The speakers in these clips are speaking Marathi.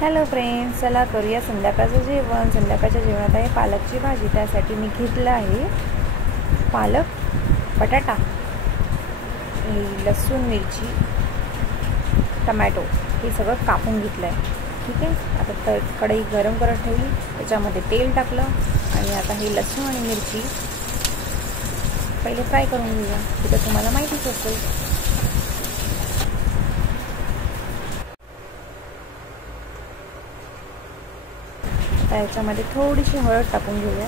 हॅलो फ्रेंड्स, चला करूया संध्याकाळचं जेवण. संध्याकाळच्या जेवणात आहे पालकची भाजी. त्यासाठी मी घेतलं आहे पालक, बटाटा, लसूण, मिरची, टमॅटो हे सगळं कापून घेतलं आहे. ठीक आहे. आता कढई गरम करत ठेवली, त्याच्यामध्ये तेल टाकलं आणि आता हे लसूण आणि मिरची पहिले फ्राय करून घेऊया. तिथं तुम्हाला माहितीच असेल. आता याच्यामध्ये थोडीशी हळद टाकून घेऊया.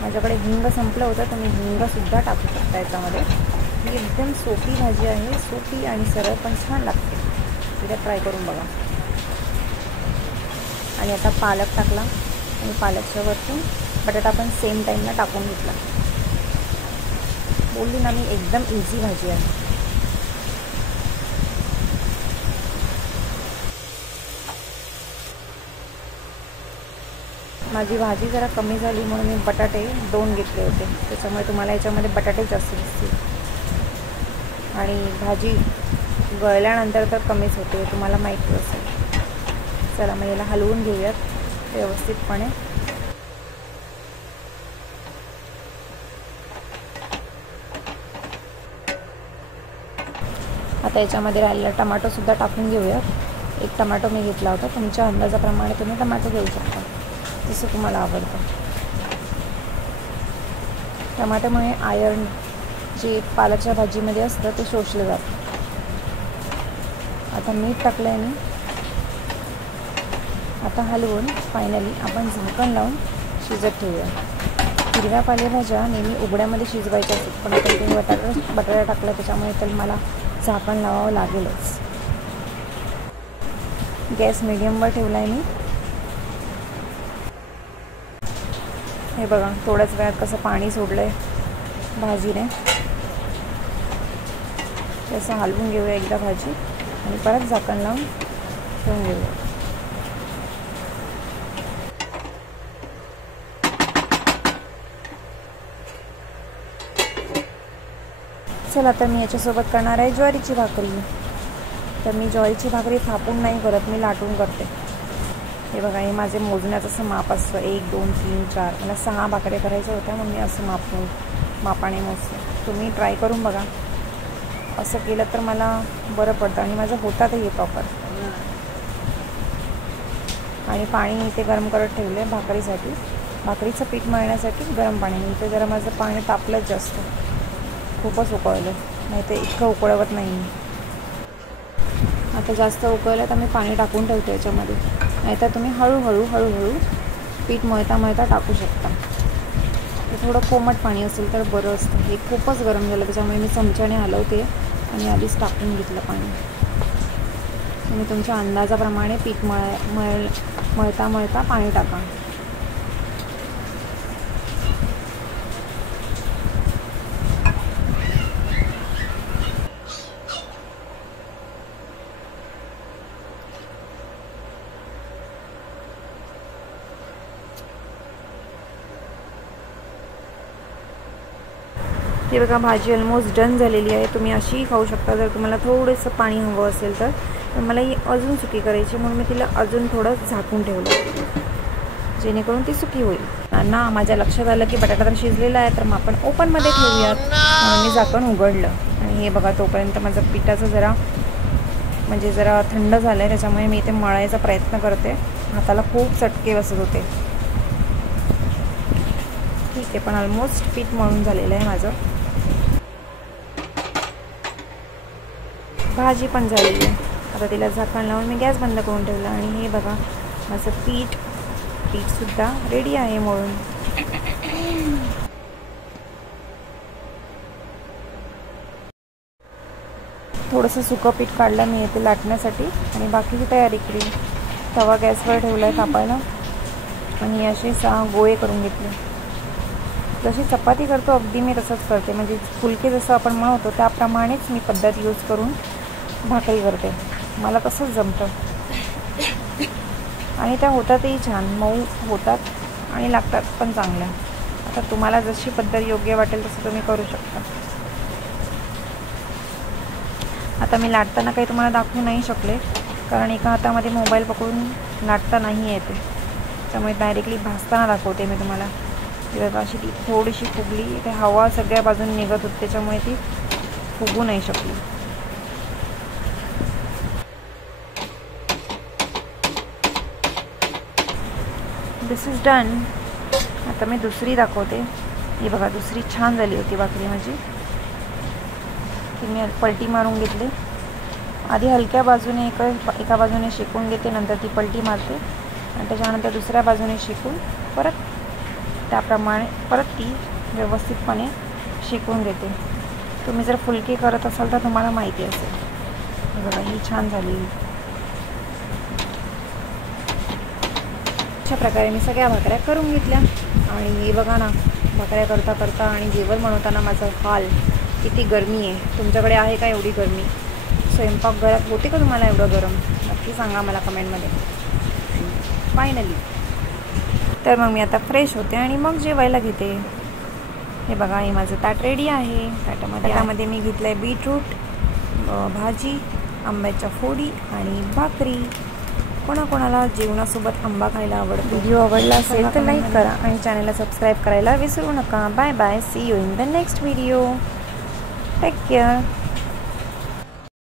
माझ्याकडे हिंग संपलं होतं तर मी हिंगसुद्धा टाकू शकता याच्यामध्ये. ही एकदम सोपी भाजी आहे, सोपी आणि सरळ पण छान लागते. तिथे ट्राय करून बघा. आणि आता पालक टाकला आणि पालकच्या वरतून बटाटा पण सेम टाईमला टाकून घेतला. बोलली ना मी, एकदम इझी भाजी आहे. माझी भाजी जरा कमी झाली म्हणून मी बटाटे 2 घेतले होते. त्याच्यामुळे तुम्हाला याच्यामध्ये बटाटे जास्त दिसतील. आणि भाजी गळल्यानंतर तर कमीच होते, तुम्हाला माहिती असेल. चला मग याला हलवून घेऊयात व्यवस्थितपणे. आता याच्यामध्ये राहिलेला टमाटोसुद्धा टाकून घेऊयात. 1 टमाटो मी घेतला होता. तुमच्या अंदाजाप्रमाणे तुम्ही टमाटो घेऊ शकता, जसं तुम्हाला आवडतं. टमाट्यामुळे आयर्न जे पालकच्या भाजीमध्ये असतं ते शोषलं जातं. आता मीठ टाकलं आहे मी. आता हलवून फायनली आपण झाकण लावून शिजत ठेवूया. हिरव्या पालेभाज्या नेहमी उघड्यामध्ये शिजवायच्या असतात, पण आता इथे बटाटा टाकला त्याच्यामुळे तर मला झाकण लावावं लागेलच. गॅस मीडियमवर ठेवला आहे मी. हे बघा, थोड्याच वेळात कसं पाणी सोडलं आहे भाजीने. तसं हलवून घेऊया एकदा भाजी आणि परत झाकण लावून ठेवून घेऊया. चला तर मी याच्यासोबत करणार आहे ज्वारीची भाकरी. तर मी ज्वारीची भाकरी थापून नाही करत, मी लाटून करते. हे बघा, हे माझे मोजण्याचं असं माप असतं. 1 2 3 4 मला 6 भाकऱ्या करायच्या होत्या म्हणून मी असं मापाने मोजते. तुम्ही ट्राय करून बघा. असं केलं तर मला बरं पडतं आणि माझं होतातही प्रॉपर. आणि पाणी इथे गरम करत ठेवलं आहे भाकरीसाठी. भाकरीचं पीठ मळण्यासाठी गरम पाणी. इथे जरा माझं पाणी तापलंच जास्त, खूपच उकळलं, नाही तर इतकं उकळवत नाही. आता जास्त उकळलं तर मी पाणी टाकून ठेवते याच्यामध्ये, नाहीतर तुम्ही हळूहळू पीठ मळता टाकू शकता. ते थोडं कोमट पाणी असेल तर बरं असतं. हे खूपच गरम झालं त्याच्यामुळे मी चमच्याने हलवते आणि आधीच टाकून घेतलं पाणी. तुम्ही तुमच्या अंदाजाप्रमाणे पीठ मळता पाणी टाका. हे बघा, भाजी ऑलमोस्ट डन झालेली आहे. तुम्ही अशीही खाऊ शकता. जर तुम्हाला थोडंसं पाणी हवं असेल तर मला ही अजून सुकी करायची म्हणून मी तिला अजून थोडं झाकून ठेवलं, जेणेकरून ती सुकी होईल. ना माझ्या लक्षात आलं की बटाटा तर शिजलेला आहे, तर मग आपण ओपनमध्ये ठेवूयात म्हणून मी झाकण उघडलं. आणि हे बघा, तोपर्यंत माझं पिठाचं जरा थंड झालं आहे, त्याच्यामुळे मी इथे मळायचा प्रयत्न करते. हाताला खूप चटके बसत होते. ठीक आहे, पण ऑलमोस्ट पीठ मळून झालेलं आहे माझं. भाजी पण झालेली आहे. आता तिला झाकण लावून मी गॅस बंद करून ठेवला. आणि हे बघा, माझं पीठसुद्धा रेडी आहे मळून. थोडंसं सुकं पीठ काढलं मी येते लाटण्यासाठी आणि बाकीची तयारी केली. तवा गॅसवर ठेवला आहे तापायला आणि असे 6 गोळे करून घेतले. जशी चपाती करतो अगदी मी तसंच करते. म्हणजे फुलके जसं आपण मळतो त्याप्रमाणेच मी पद्धत यूज करून भाकरी करते. मला तसंच जमतं आणि त्या होतातही छान, मऊ होतात आणि लागतात पण चांगल्या. आता तुम्हाला जशी पद्धत योग्य वाटेल तसं तुम्ही करू शकता. आता मी लाटताना काही तुम्हाला दाखवू नाही शकले, कारण एका हातामध्ये मोबाईल पकडून लाटता नाही येते, त्यामुळे डायरेक्टली भाजताना दाखवते मी तुम्हाला. ती बघा अशी ती थोडीशी फुगली, ते हवा सगळ्या बाजून निघत होती त्याच्यामुळे ती फुगू नाही शकली. दिस इज डन. आता मी दुसरी दाखवते. ही बघा दुसरी छान झाली होती भाकरी माझी. ती मी पलटी मारून घेतली. आधी हलक्या बाजूने एका बाजूने शेकून घेते, नंतर ती पलटी मारते आणि त्याच्यानंतर दुसऱ्या बाजूने शेकून परत त्याप्रमाणे परत ती व्यवस्थितपणे शेकून घेते. तुम्ही जर फुलकी करत असाल तर तुम्हाला माहिती असेल. बघा ही छान झाली. अशा प्रकारे मी सगळ्या भाकऱ्या करून घेतल्या. आणि बघा ना, भाकऱ्या करता करता आणि जेवण बनवताना माझं हाल. किती गरमी आहे. तुमच्याकडे आहे का एवढी गरमी? स्वयंपाकघरात होते का तुम्हाला एवढं गरम? नक्की सांगा मला कमेंटमध्ये. फायनली तर मग मी आता फ्रेश होते आणि मग जेवायला घेते. हे बघा, हे माझं ताट रेडी आहे. ताटामध्ये मी घेतलं आहे बीटरूट भाजी, आंब्याच्या फोडी आणि भाकरी. कोणाकोणाला जेवणासोबत आंबा खायला आवडतो. व्हिडिओ आवडला असेल तर लाईक करा आणि चॅनलला सबस्क्राईब करायला विसरू नका. Bye bye. See you in the next video. Take care.